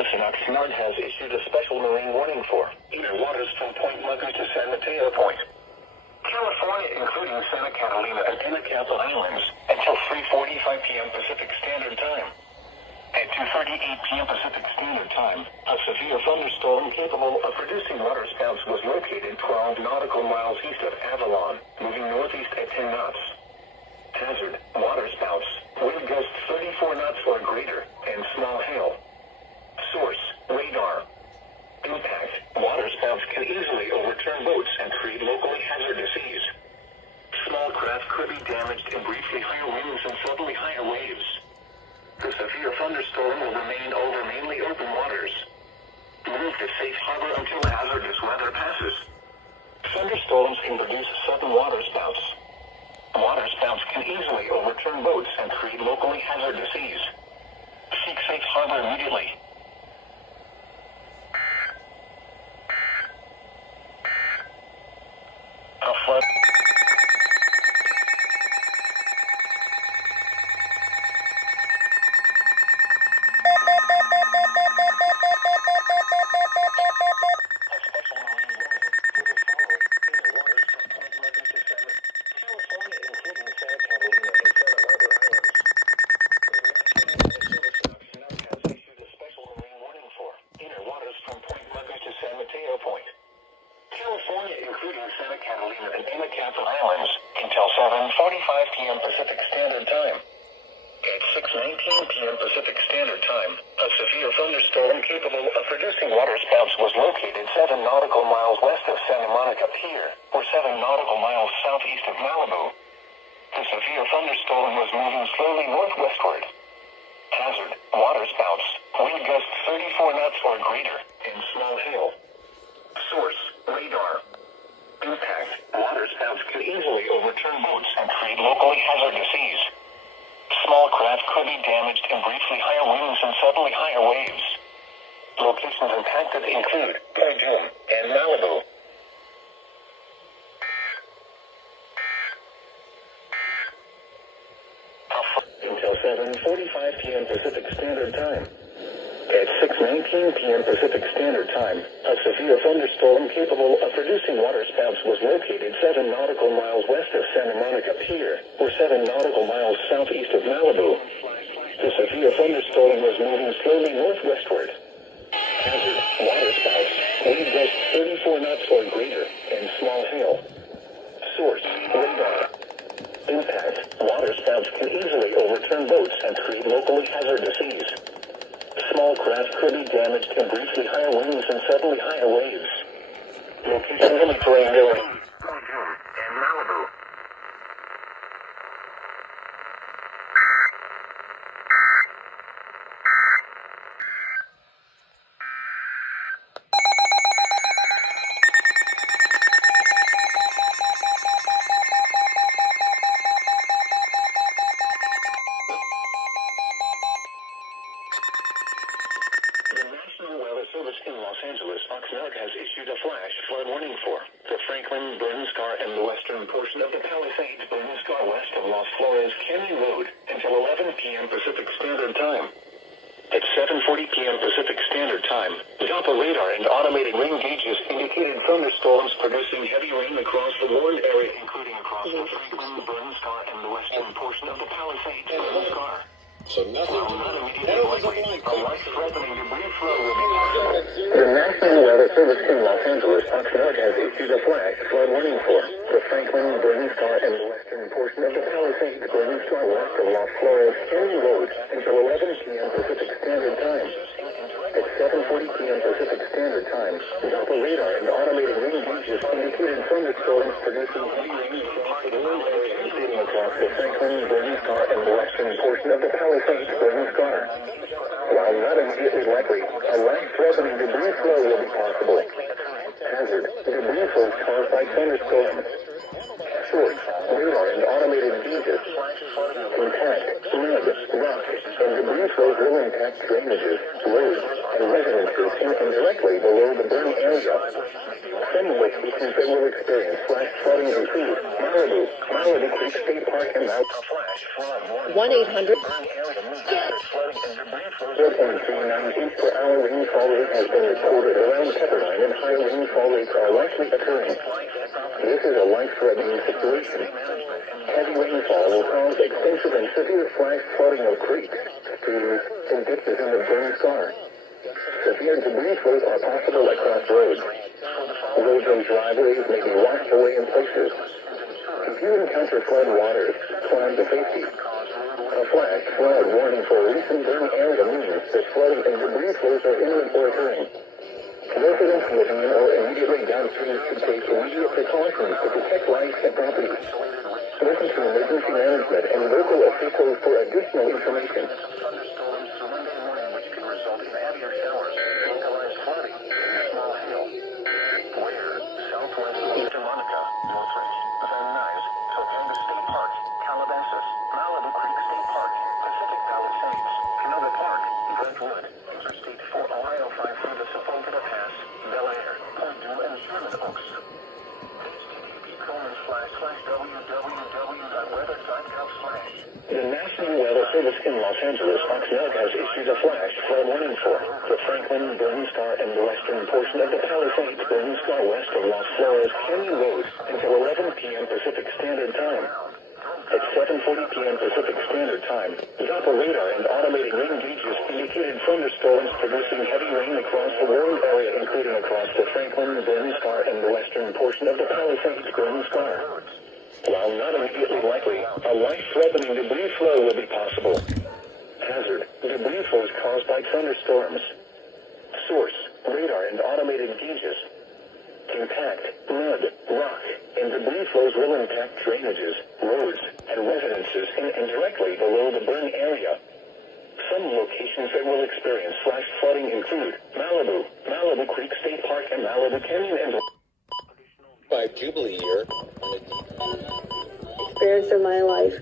Service in Oxnard has issued a special marine warning for inner waters from Point Muggers to San Mateo Point, California, including Santa Catalina and Anacapa Islands, until 3:45 p.m. Pacific Standard Time. At 2:38 p.m. Pacific Standard Time, a severe thunderstorm capable of producing waterspouts was located 12 nautical miles east of Avalon, moving northeast at 10 knots. Hazard: waterspouts, wind gusts 34 knots or greater, and small hail. Source: radar. Impact: waterspouts can easily overturn boats and create locally hazardous seas. Small craft could be damaged in briefly higher winds and suddenly higher waves. The severe thunderstorm will remain over mainly open waters. Move to safe harbor until hazardous weather passes. Thunderstorms can produce sudden waterspouts. Waterspouts can easily overturn boats and create locally hazardous seas. Seek safe harbor immediately. A flood. California, including Santa Catalina and Anacapa Islands, until 7:45 p.m. Pacific Standard Time. At 6:19 p.m. Pacific Standard Time, a severe thunderstorm capable of producing waterspouts was located 7 nautical miles west of Santa Monica Pier, or 7 nautical miles southeast of Malibu. The severe thunderstorm was moving slowly northwestward. Hazard: waterspouts, wind gusts 34 knots or greater, and small hail. Source: radar. Impact: waterspouts can easily overturn boats and create locally hazardous seas. Small craft could be damaged in briefly higher winds and suddenly higher waves. Locations impacted include Point Dume and Malibu. Until 7:45 p.m. Pacific Standard Time. At 6:19 p.m. Pacific Standard Time, a severe thunderstorm capable of producing waterspouts was located 7 nautical miles west of Santa Monica Pier, or 7 nautical miles southeast of Malibu. The severe thunderstorm was moving slowly northwestward. Hazard: waterspouts, wind gusts 34 knots or greater, and small hail. Source: radar. Impact: waterspouts can easily overturn boats and create locally hazardous seas. Small craft could be damaged in briefly higher winds and suddenly higher waves. Location inventory known. Point Dume and Malibu. The National Weather Service in Los Angeles, Oxnard has issued a flash flood warning for the Franklin, Burton Scar, and the western portion of the Palisades, Burton Scar west of Los Flores Canyon Road until 11 p.m. Pacific Standard Time. At 7:40 p.m. Pacific Standard Time, Doppler radar and automated rain gauges indicated thunderstorms producing heavy rain across the warned area, including across the Franklin, Burton Scar, and the western portion of the Palisades, Burton Scar. So nothing. While not immediately likely, a life-threatening debris flow will be possible. The National Weather Service in Los Angeles, Oxnard has issued a flash flood warning for the Franklin, Burton Scar, and the western portion of the Palisades, Burton Scar west of Los Flores Canyon Road until 11 p.m. Pacific Standard Time. At 7:40 p.m. Pacific Standard Time, Doppler radar and automated rain gauges indicated thunderstorms producing heavy rain across the warned area, including across the Franklin, Burton Scar, and the western portion of the Palisades, Burton Scar. While not immediately likely, a life-threatening debris flow will be possible. Hazard: debris flows caused by thunderstorms. Source: radar and automated gauges. Impact: mud, rock, and debris flows will impact drainages, roads, and residences in and directly below the burn area. Some locations that will experience flash flooding include Malibu Creek State Park and Mount. 1-800. 4.39 inch per hour rainfall rate has been recorded around Pepperdine, and high rainfall rates are likely occurring. This is a life-threatening situation. Heavy rainfall will cause extensive and severe flash flooding of creeks, streams, and ditches in the burn scar. Severe debris flows are possible across roads. Roads and driveways may be washed away in places. If you encounter flood waters, climb to safety. A flash flood warning for a recent burn area means that flooding and debris flows are imminent or occurring. Residents living in or immediately downstream should take immediate precautions to protect life and property. Listen to emergency management and local officials for additional information. Thunderstorms for Monday morning, which could result in heavier showers, localized flooding, and small hail. Where? Southwest Santa Monica, Northridge, Van Nuys, Topanga State Park, Calabasas, Malibu Creek State Park, Pacific Palisades, Canoga Park, Brentwood, Interstate 4, Ohio 5 through the Sepulveda Pass, Bel Air, Point Dume, and Sherman Oaks. The National Weather Service in Los Angeles, Oxnard, has issued a flash flood warning for the Franklin, Burn Scar, and the western portion of the Palisades, Burn Scar west of Los Flores Canyon Road until 11 p.m. Pacific Standard Time. At 7:40 p.m. Pacific Standard Time, Doppler radar and automated rain gauges indicated thunderstorms producing heavy rain across the warned area, including across the Franklin, Burn Scar, and the western portion of the Palisades, Burn Scar. While not immediately likely, a life-threatening debris flow will be possible. Hazard: debris flows caused by thunderstorms. Source: radar and automated gauges. Impact: mud, rock, and debris flows will impact drainages, roads, and residences in and directly below the burn area. Some locations that will experience flash flooding include Malibu Creek State Park, and Malibu Canyon, and 5 Jubilee year. Experience of my life.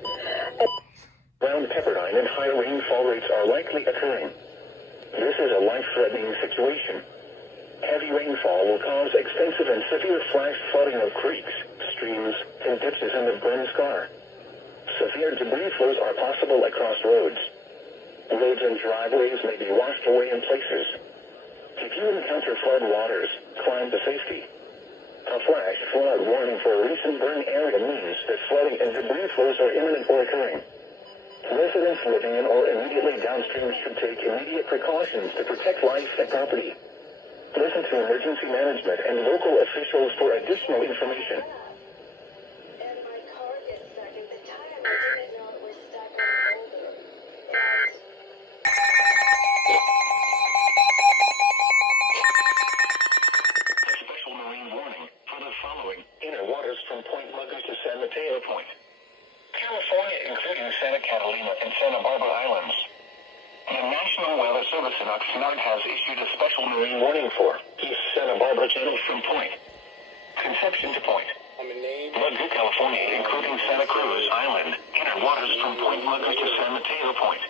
Around Pepperdine, and high rainfall rates are likely occurring. This is a life-threatening situation. Heavy rainfall will cause extensive and severe flash flooding of creeks, streams, and ditches in the burn scar. Severe debris flows are possible across roads. Roads and driveways may be washed away in places. If you encounter flood waters, climb to safety. A flash flood warning for a recent burn area means that flooding and debris flows are imminent or occurring. Residents living in or immediately downstream should take immediate precautions to protect life and property. Listen to emergency management and local officials for additional information. A special marine warning for the following inner waters from Point Mugger to San Mateo Point. California, including Santa Catalina and Santa Barbara Islands. The National Weather Service in Oxnard has issued a special marine warning for East Santa Barbara Channel from Point Conception to Point Mugger, California, including Santa Cruz Island, inner waters from Point Mugger to San Mateo Point.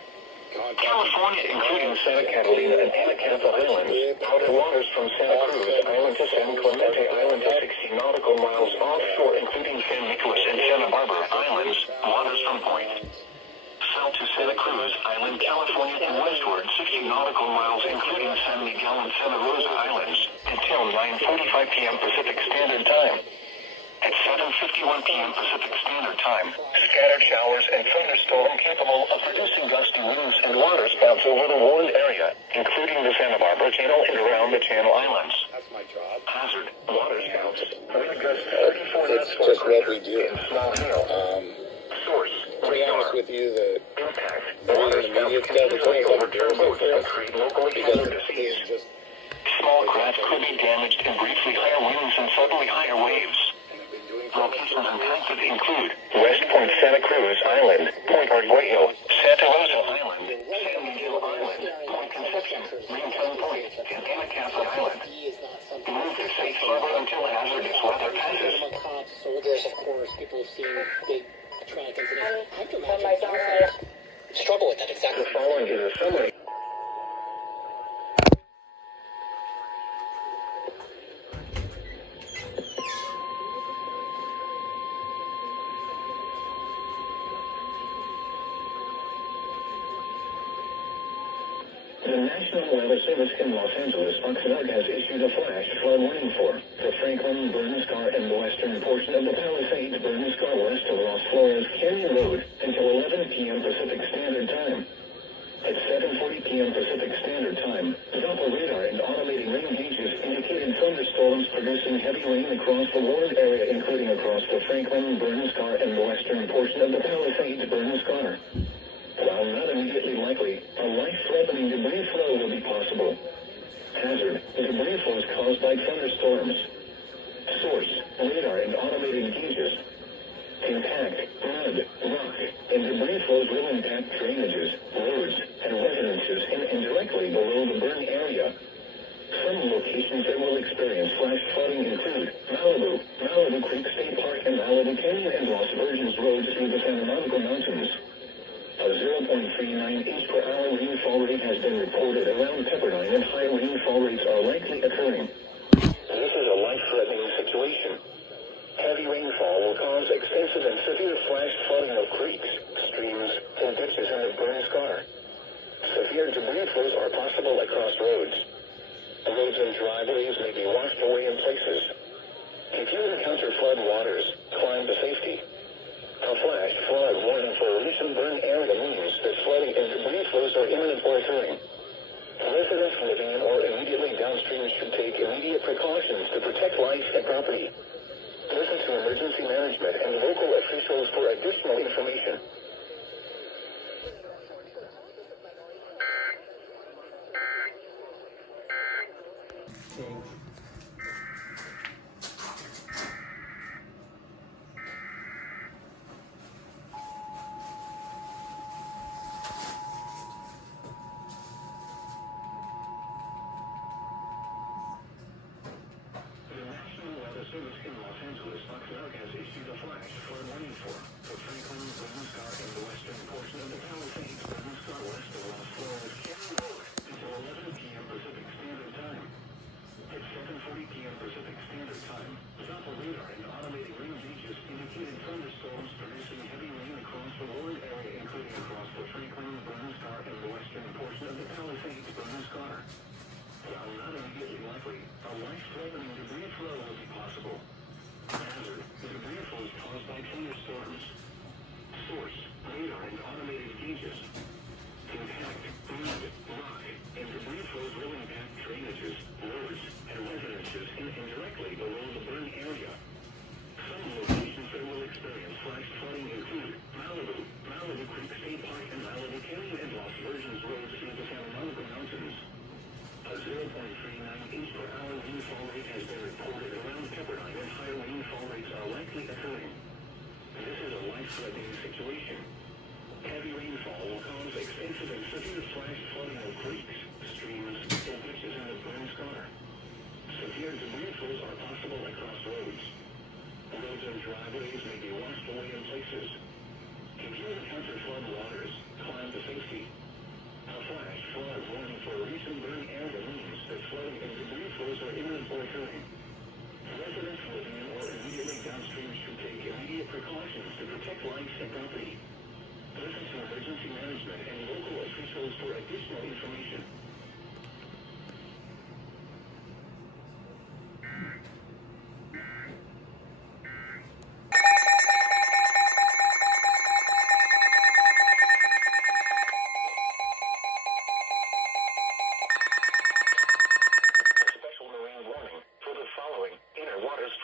California, including Santa Catalina and Anacapa Islands, outer waters from Santa Cruz Island to San Clemente Island to 60 nautical miles offshore, including San Nicolas and Santa Barbara Islands, waters from Point south to Santa Cruz Island, California, and westward 60 nautical miles, including San Miguel and Santa Rosa Islands, until 9:45 p.m. Pacific Standard Time. At 7:51 p.m. Pacific Standard Time, scattered showers and thunderstorm capable of producing gusty winds and water spouts over the warned area, including the Santa Barbara Channel and around the Channel Islands. That's my job. Hazard: water spouts. Wind gusts 34 knots It's just what we do. and small hail. Source: To be honest with you, the impact. reading the media stuff is almost like a terrible for us because disease. it's just Small craft could be damaged in briefly higher winds and suddenly higher waves. Locations impacted include West Point Santa Cruz Island, Point Arguello, Santa Rosa Island, San Miguel Island, Point Conception, Rincon Point, and Anacapa Island. Move to safe harbor until hazardous weather passes. Cops, soldiers, of course, people have seen big traffic incidents. I have to imagine struggle with that exactly. The following is a summary. The National Weather Service in Los Angeles, Oxnard, has issued a flash flood warning for the Franklin, Burn Scar, and the western portion of the Palisades, Burn Scar west of Los Flores Canyon Road until 11 p.m. Pacific Standard Time. At 7:40 p.m. Pacific Standard Time, Doppler radar and automated rain gauges indicated thunderstorms producing heavy rain across the warned area, including across the Franklin, Burn Scar, and the western portion of the Palisades, Burn Scar. While not immediately likely, a life-threatening debris flow will be possible. Hazard: debris flows caused by thunderstorms. Source: radar and automated gauges. Impact: mud, rock, and debris flows will impact drainages, roads, and residences in and directly below the burn area. Some locations that will experience flash flooding include Malibu Creek State Park, and Malibu Canyon and Los Virgenes roads through the Santa Monica Mountains. A 0.39 inch per hour rainfall rate has been reported around Pepperdine, and high rainfall rates are likely occurring. This is a life-threatening situation. Heavy rainfall will cause extensive and severe flash flooding of creeks, streams, and ditches in the Burn Scar. Severe debris flows are possible across roads. Roads and driveways may be washed away in places. If you encounter flood waters, climb to safety. A flash flood warning for a recent burn area means that flooding and debris flows are imminent or occurring. Residents living in or immediately downstream should take immediate precautions to protect life and property. Listen to emergency management and local officials for additional information. Service in Los Angeles, Oxnard, has issued a flash flood warning for the Franklin, Burn Scar, and the western portion of the Palisades, Burn Scar west of Los Flores Canyon Road until 11 p.m. Pacific Standard Time. At 7:40 p.m. Pacific Standard Time, Doppler radar and automated rain gauges indicated thunderstorms producing heavy rain across the warned area, including across the Franklin, Burn Scar, and the western portion of the Palisades, Burn Scar. While not immediately likely, a life-threatening debris flow will be possible. Hazard: debris flows caused by thunderstorms. Source: radar and automated gauges. Impact: mud, rock, and debris flows will impact drainages, roads, and residences in and directly below the burn area. Some locations that will experience flash flooding include Malibu Creek State Park, and Malibu Canyon and Los Virgenes roads through the Santa Monica Mountains. A 0.39 inch per hour rainfall rate has been reported around Pepperdine, and high rainfall rates are likely occurring. This is a life-threatening situation. Heavy rainfall will cause extensive and severe flash flooding of creeks, streams, and ditches in the Burn Scar. Severe debris flows are possible across roads. Roads and driveways may be washed away in places. If you encounter flood waters, climb to safety. A flash flood warning for a recent burn area means that flooding and debris flows are imminent or occurring. Residents living in or immediately downstream should take immediate precautions to protect life and property. Listen to emergency management and local officials for additional information.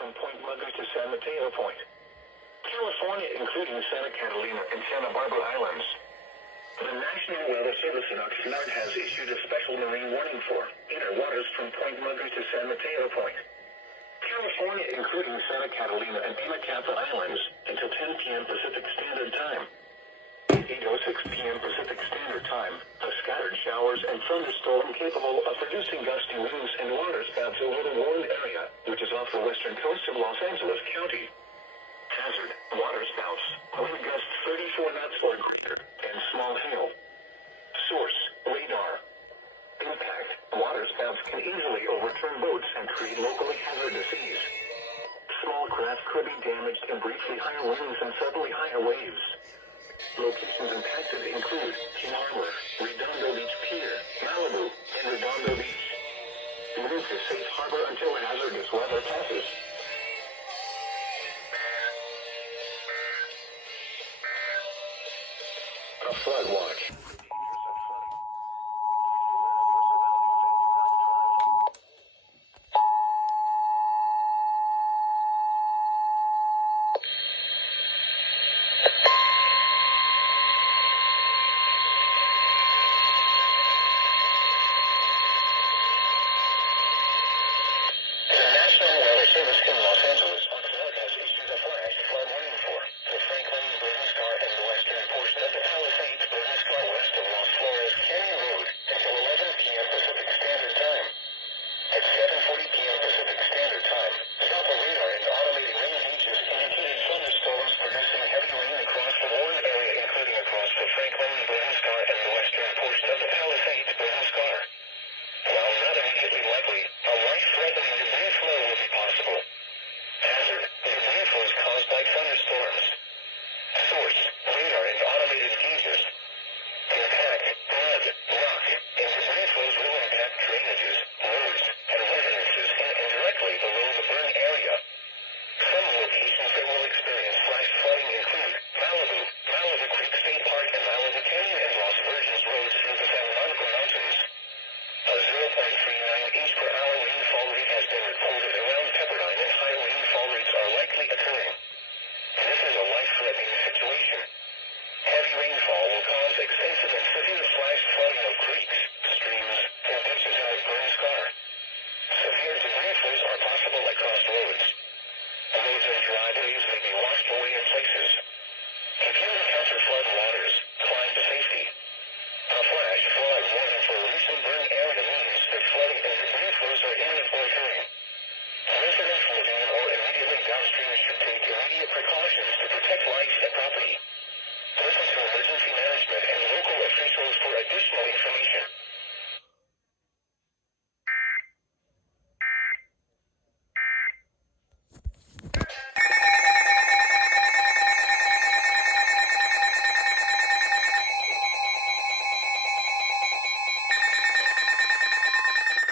From Point Mugger to San Mateo Point, California, including Santa Catalina and Santa Barbara Islands. The National Weather Service in Oxnard has issued a special marine warning for inner waters from Point Mugger to San Mateo Point, California, including Santa Catalina and Anacapa Islands, until 10 p.m. Pacific Standard Time. At 8:06 p.m. Pacific Standard Time, a scattered showers and thunderstorm capable of producing gusty winds and waterspouts over the warned area, which is off the western coast of Los Angeles County. Hazard: waterspouts, wind gusts 34 knots or greater, and small hail. Source: radar. Impact: waterspouts can easily overturn boats and create locally hazardous seas. Small craft could be damaged in briefly higher winds and suddenly higher waves. Locations impacted include King Harbor, Redondo Beach Pier, Malibu, and Redondo Beach. Move to safe harbor until hazardous weather passes. A flood watch. National Weather Service in Los Angeles, Oxnard has issued a flash flood warning for the Franklin, Burton Scar, and the western portion of the Palisades, Burton Scar west of Los Flores Canyon Road until 11 p.m. Pacific Standard Time. At 7:40 p.m. Pacific Standard Time, Doppler radar and automated rain gauges indicated thunderstorms producing heavy rain across the warned area, including across the Franklin, Burton Scar, and the western portion of the Palisades, Burton Scar. While not immediately likely, a life-threatening debris flow will be possible. Hazard: debris flows caused by thunderstorms. Source: radar and automated gauges. Impact: mud, rock, and debris flows will impact drainages, roads, and residences in and directly below the burn area. Some locations that will experience flash flooding include Malibu, Malibu Creek State Park, and Malibu Canyon, and Los Virgenes Road through the San Monica Mountains. A 0.39 inch per hour rainfall rate has been reported around Pepperdine, and high rainfall rates are likely occurring. This is a life-threatening situation. Heavy rainfall will cause extensive and severe flash flooding of creeks, streams, and ditches in the Burn Scar. Severe debris flows are possible across roads. Roads and driveways may be washed away in places. If you encounter flood waters, climb to safety. A flash flood warning for a recent burn area means that flooding and debris flows are imminent or occurring. Residents living in or immediately downstream should take immediate precautions to protect life and property. Listen to emergency management and local officials for additional information.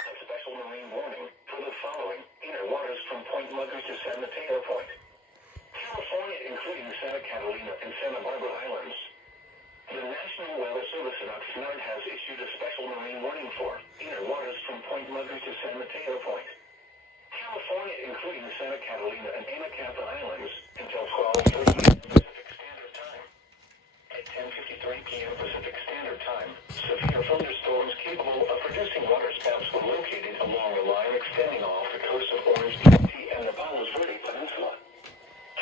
A special marine warning for the following inner waters from Point Mugger to San Mateo Point. California, including Santa Catalina and Santa Barbara Islands. The National Weather Service in Oxnard has issued a special marine warning for inner waters from Point Mugger to San Mateo Point. California, including Santa Catalina and Anacapa Islands, until 12:30 Pacific Standard Time. At 10:53 p.m. Pacific Standard Time, severe thunderstorms capable of producing waterspouts were located along the line extending off the coast of Orange County and the Palos Verdes Peninsula.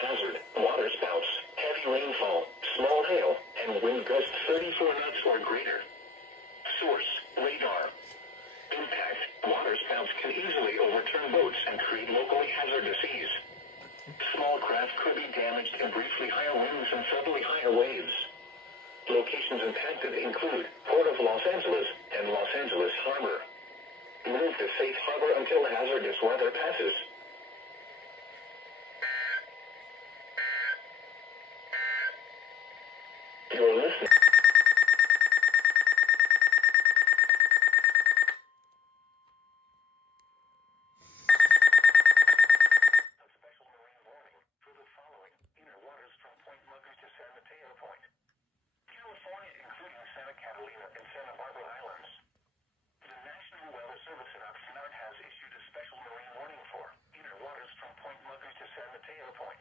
Hazard: waterspouts, heavy rainfall, small hail, and wind gusts 34 knots or greater. Source: radar. Impact: waterspouts can easily overturn boats and create locally hazardous seas. Small craft could be damaged in briefly higher winds and suddenly higher waves. Locations impacted include Port of Los Angeles and Los Angeles Harbor. Move to safe harbor until hazardous weather passes. You're listening. A special marine warning for the following inner waters from Point Mugger to San Mateo Point. California, including Santa Catalina and Santa Barbara Islands. The National Weather Service in Oxnard has issued a special marine warning for inner waters from Point Mugger to San Mateo Point.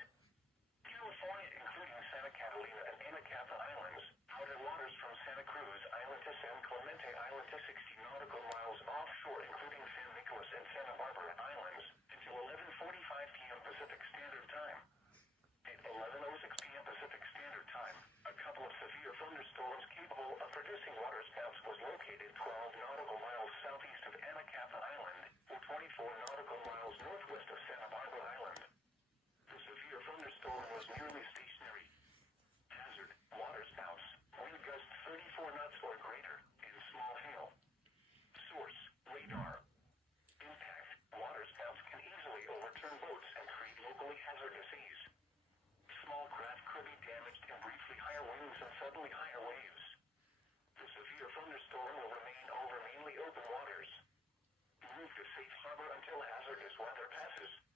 California, including Santa Catalina and Anacapa Islands, outer waters from Santa Cruz Island to San Clemente Island to 60 nautical miles offshore, including San Nicolas and Santa Barbara Islands, until 11:45 p.m. Pacific Standard Time. At 11:06 p.m. Pacific Standard Time, a couple of severe thunderstorms capable of producing waterspouts was located 12 nautical miles southeast of Anacapa Island, or 24 nautical miles northwest of Santa Barbara Island. The severe thunderstorm was nearly stationary. Hazard: waterspouts, wind gusts 34 knots or greater, and small hail. Source: radar. Impact: waterspouts can easily overturn boats and create locally hazardous seas. Small craft could be damaged in briefly higher winds and sudden suddenly higher waves. The severe thunderstorm will remain over mainly open waters. Move to safe harbor until hazardous weather passes.